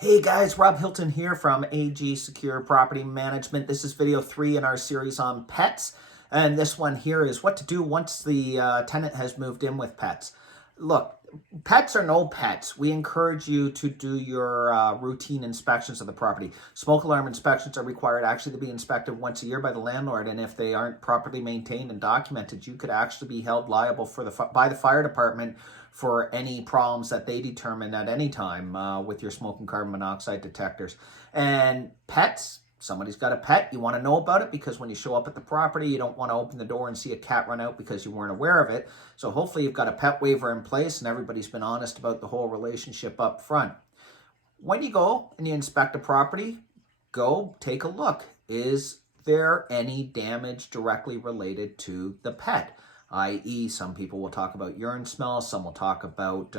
Hey guys, Rob Hilton here from AG Secure Property Management. This is video 3 in our series on pets. And this one here is what to do once the tenant has moved in with pets. Look, pets or no pets, we encourage you to do your routine inspections of the property. Smoke alarm inspections are required actually to be inspected once a year by the landlord. And if they aren't properly maintained and documented, you could actually be held liable by the fire department for any problems that they determine at any time with your smoke and carbon monoxide detectors. And pets, somebody's got a pet, you want to know about it because when you show up at the property, you don't want to open the door and see a cat run out because you weren't aware of it. So hopefully you've got a pet waiver in place and everybody's been honest about the whole relationship up front. When you go and you inspect a property, go take a look. Is there any damage directly related to the pet? I.e., some people will talk about urine smell, some will talk about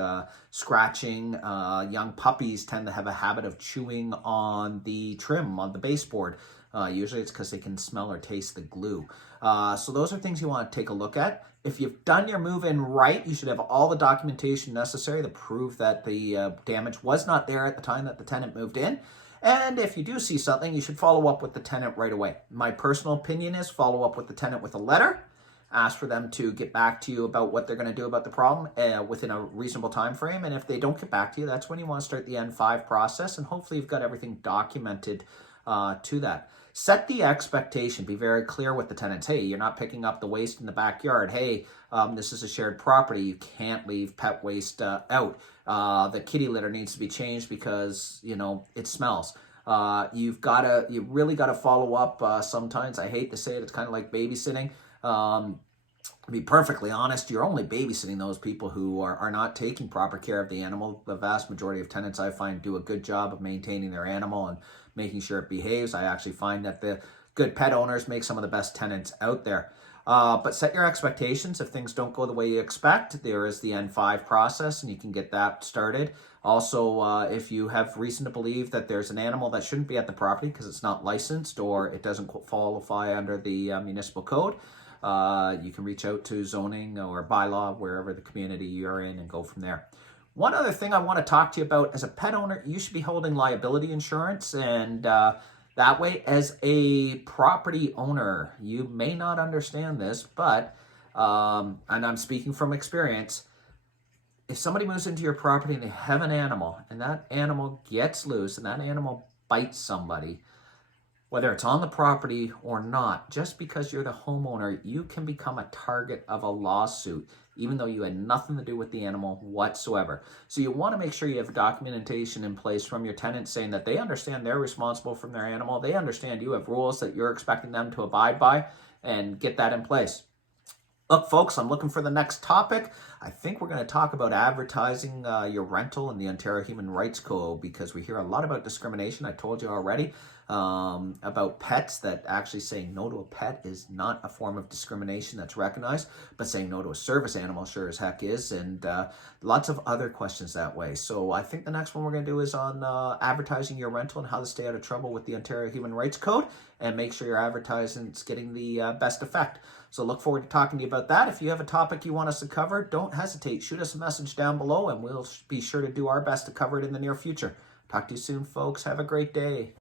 scratching. Young puppies tend to have a habit of chewing on the trim, on the baseboard. Usually it's because they can smell or taste the glue. So those are things you want to take a look at. If you've done your move-in right, you should have all the documentation necessary to prove that the damage was not there at the time that the tenant moved in. And if you do see something, you should follow up with the tenant right away. My personal opinion is follow up with the tenant with a letter. Ask for them to get back to you about what they're going to do about the problem within a reasonable time frame. And if they don't get back to you, that's when you want to start the N5 process. And hopefully you've got everything documented to that. Set the expectation. Be very clear with the tenants. Hey, you're not picking up the waste in the backyard. Hey, this is a shared property. You can't leave pet waste out. The kitty litter needs to be changed because, it smells. You really got to follow up sometimes. I hate to say it. It's kind of like babysitting. To be perfectly honest, you're only babysitting those people who are not taking proper care of the animal. The vast majority of tenants I find do a good job of maintaining their animal and making sure it behaves. I actually find that the good pet owners make some of the best tenants out there. But set your expectations. If things don't go the way you expect, there is the N5 process and you can get that started. Also, if you have reason to believe that there's an animal that shouldn't be at the property because it's not licensed or it doesn't qualify under the municipal code, you can reach out to zoning or bylaw, wherever the community you're in, and go from there. One other thing I want to talk to you about, as a pet owner, you should be holding liability insurance, and that way, as a property owner, you may not understand this, but, and I'm speaking from experience, if somebody moves into your property and they have an animal, and that animal gets loose, and that animal bites somebody, whether it's on the property or not, just because you're the homeowner, you can become a target of a lawsuit, even though you had nothing to do with the animal whatsoever. So you want to make sure you have documentation in place from your tenants saying that they understand they're responsible for their animal. They understand you have rules that you're expecting them to abide by, and get that in place. Look, folks, I'm looking for the next topic. I think we're going to talk about advertising your rental in the Ontario Human Rights Code, because we hear a lot about discrimination. I told you already about pets, that actually saying no to a pet is not a form of discrimination that's recognized, but saying no to a service animal sure as heck is, and lots of other questions that way. So I think the next one we're going to do is on advertising your rental and how to stay out of trouble with the Ontario Human Rights Code and make sure your advertising's getting the best effect. So look forward to talking to you about that. If you have a topic you want us to cover, don't hesitate. Shoot us a message down below and we'll be sure to do our best to cover it in the near future. Talk to you soon, folks. Have a great day.